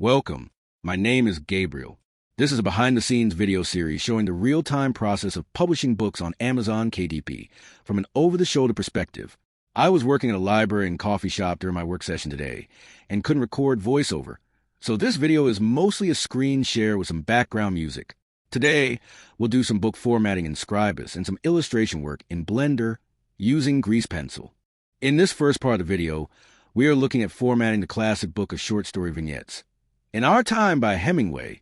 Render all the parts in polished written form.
Welcome. My name is Gabriel. This is a behind-the-scenes video series showing the real-time process of publishing books on Amazon KDP from an over-the-shoulder perspective. I was working at a library and coffee shop during my work session today and couldn't record voiceover, so this video is mostly a screen share with some background music. Today, we'll do some book formatting in Scribus and some illustration work in Blender using grease pencil. In this first part of the video, we are looking at formatting the classic book of short story vignettes. In Our Time by Hemingway,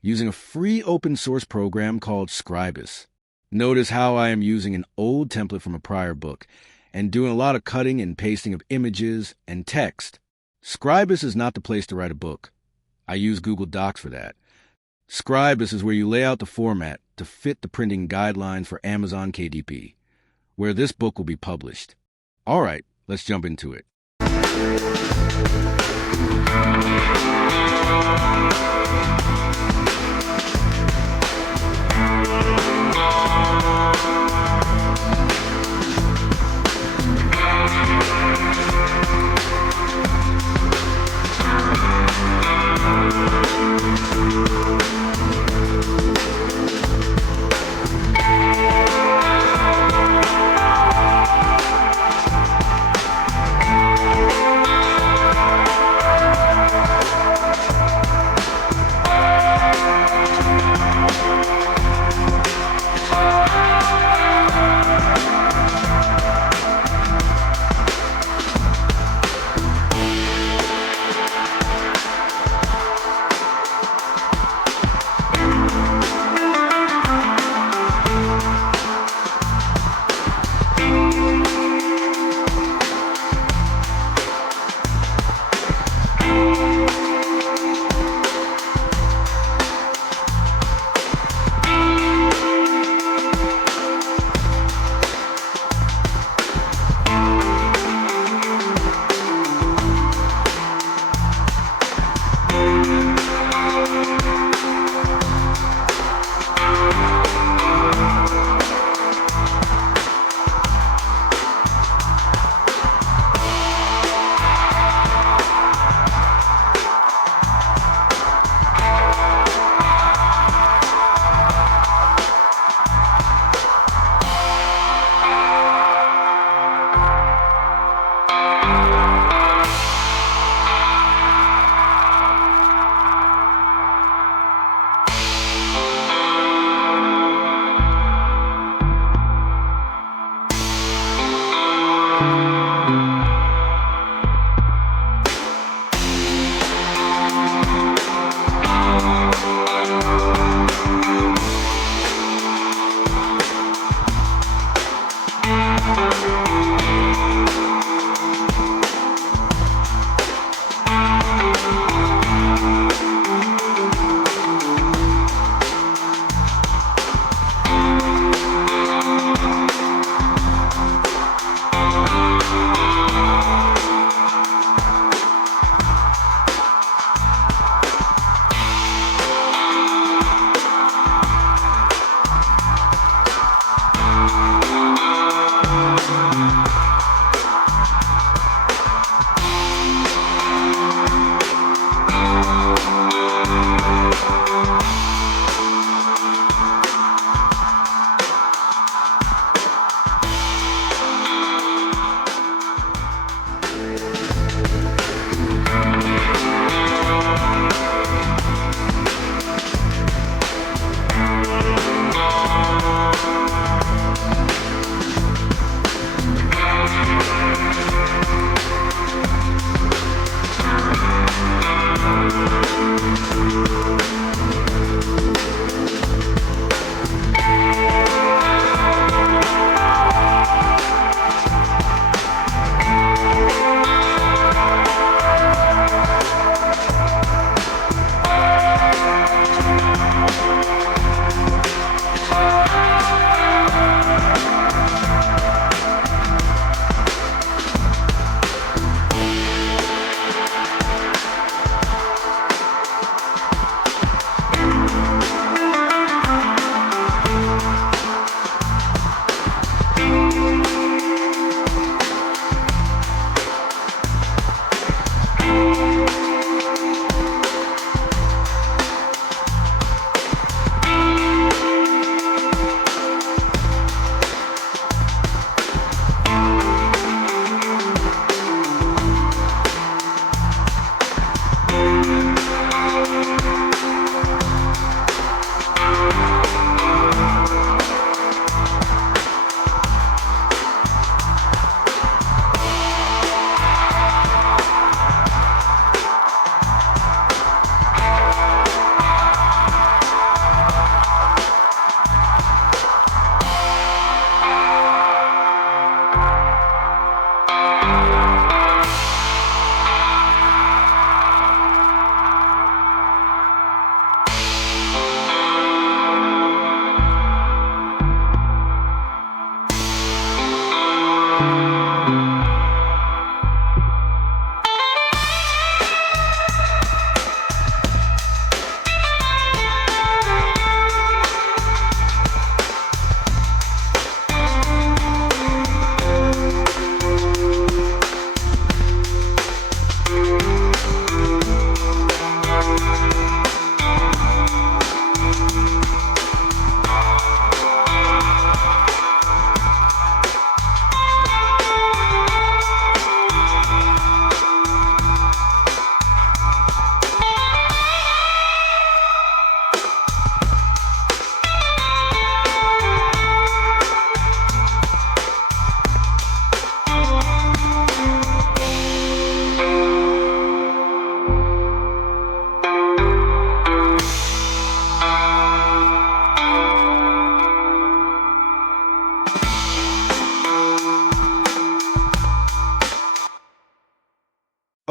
using a free open source program called Scribus. Notice how I am using an old template from a prior book and doing a lot of cutting and pasting of images and text. Scribus is not the place to write a book. I use Google Docs for that. Scribus is where you lay out the format to fit the printing guidelines for Amazon KDP, where this book will be published. All right, let's jump into it.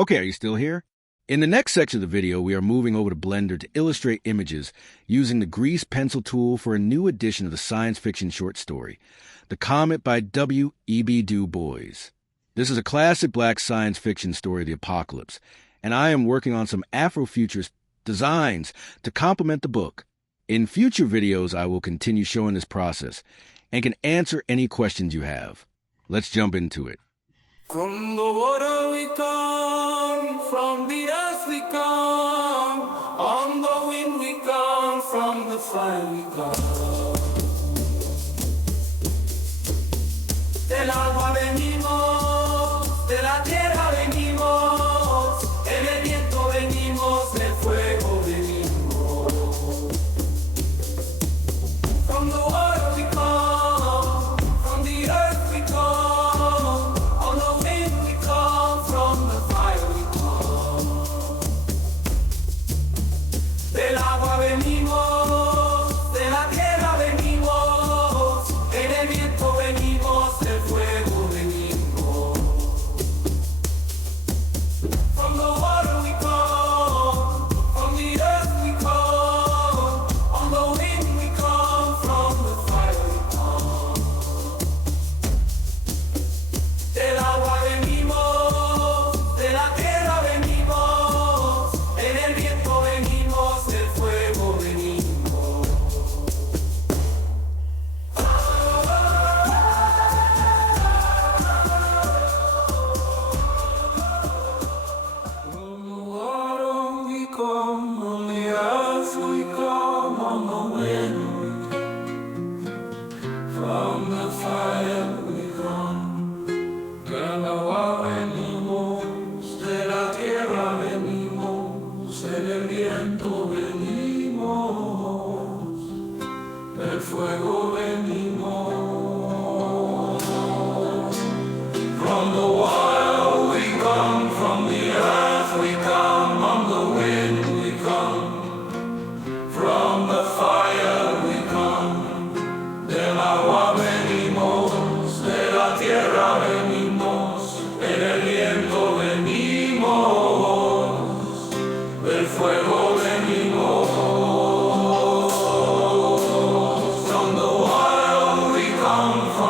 Okay, are you still here? In the next section of the video, we are moving over to Blender to illustrate images using the grease pencil tool for a new edition of the science fiction short story, The Comet by W.E.B. Du Bois. This is a classic black science fiction story of the apocalypse, and I am working on some Afrofuturist designs to complement the book. In future videos, I will continue showing this process and can answer any questions you have. Let's jump into it. From the water we come, from the earth we come, on the wind we come, from the fire we come. Del agua venimos, de la tierra venimos, en el viento venimos, del fuego venimos. From the water we come, from the earth we come. Del agua venimos, de la tierra venimos, en el viento venimos, del fuego venimos. From the water we come, from the earth we come, on the wind we come, from the fire we come. Del agua venimos, de la tierra venimos, en el viento venimos, del fuego venimos. From the water we come, on the earth we come, on the wind. From the fire we come. Del agua venimos, de la tierra venimos, en el viento venimos, del fuego venimos. From the water we come, from the earth we come, on the wind we come, from the fire we come. Del agua venimos, de la tierra venimos, en el viento venimos, del fuego venimos. From the water we come, from the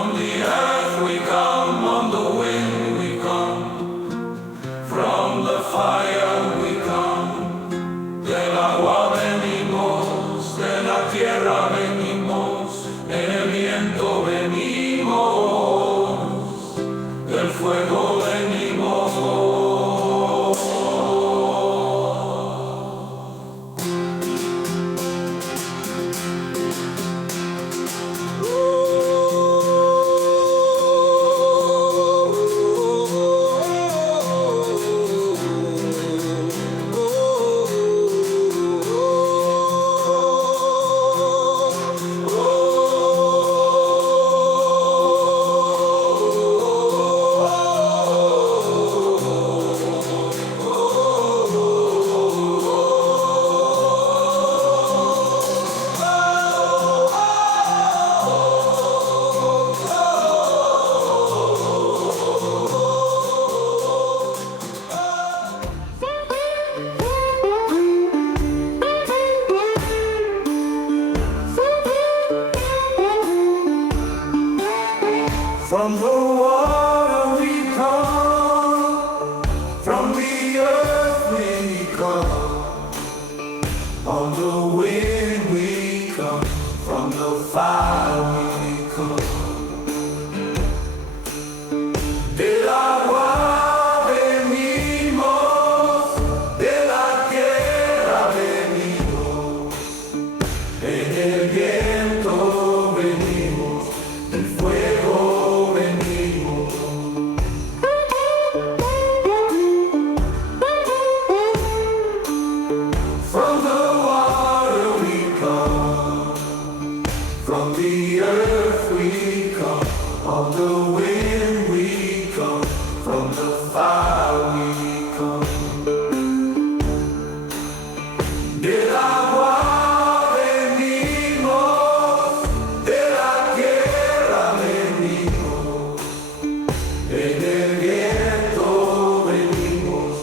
earth we come, on the wind we come, from the fire we come. Del agua venimos, de la tierra venimos, en el viento venimos, del fuego venimos. From the water we come, from the earth we come, on the wind we come, from the fire we come. Del agua venimos, de la tierra venimos, en el viento venimos, del fuego venimos. From the water we come, from the earth we come, on the wind we come, from the fire we come. Del agua venimos, de la tierra venimos, en el viento venimos,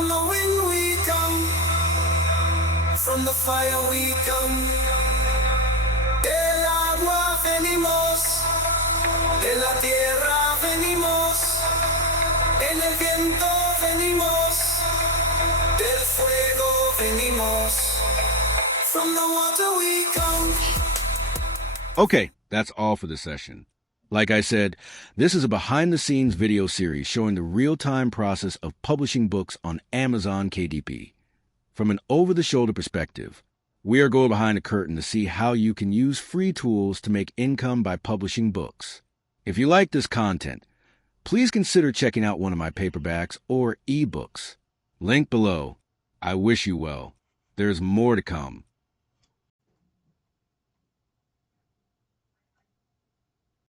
From the wind we come, from the fire we come. Del agua venimos, de la tierra venimos, en el viento venimos, del fuego venimos. From the water we come. Okay, that's all for the session. Like I said, this is a behind-the-scenes video series showing the real-time process of publishing books on Amazon KDP. From an over-the-shoulder perspective, we are going behind the curtain to see how you can use free tools to make income by publishing books. If you like this content, please consider checking out one of my paperbacks or ebooks. Link below. I wish you well. There's more to come.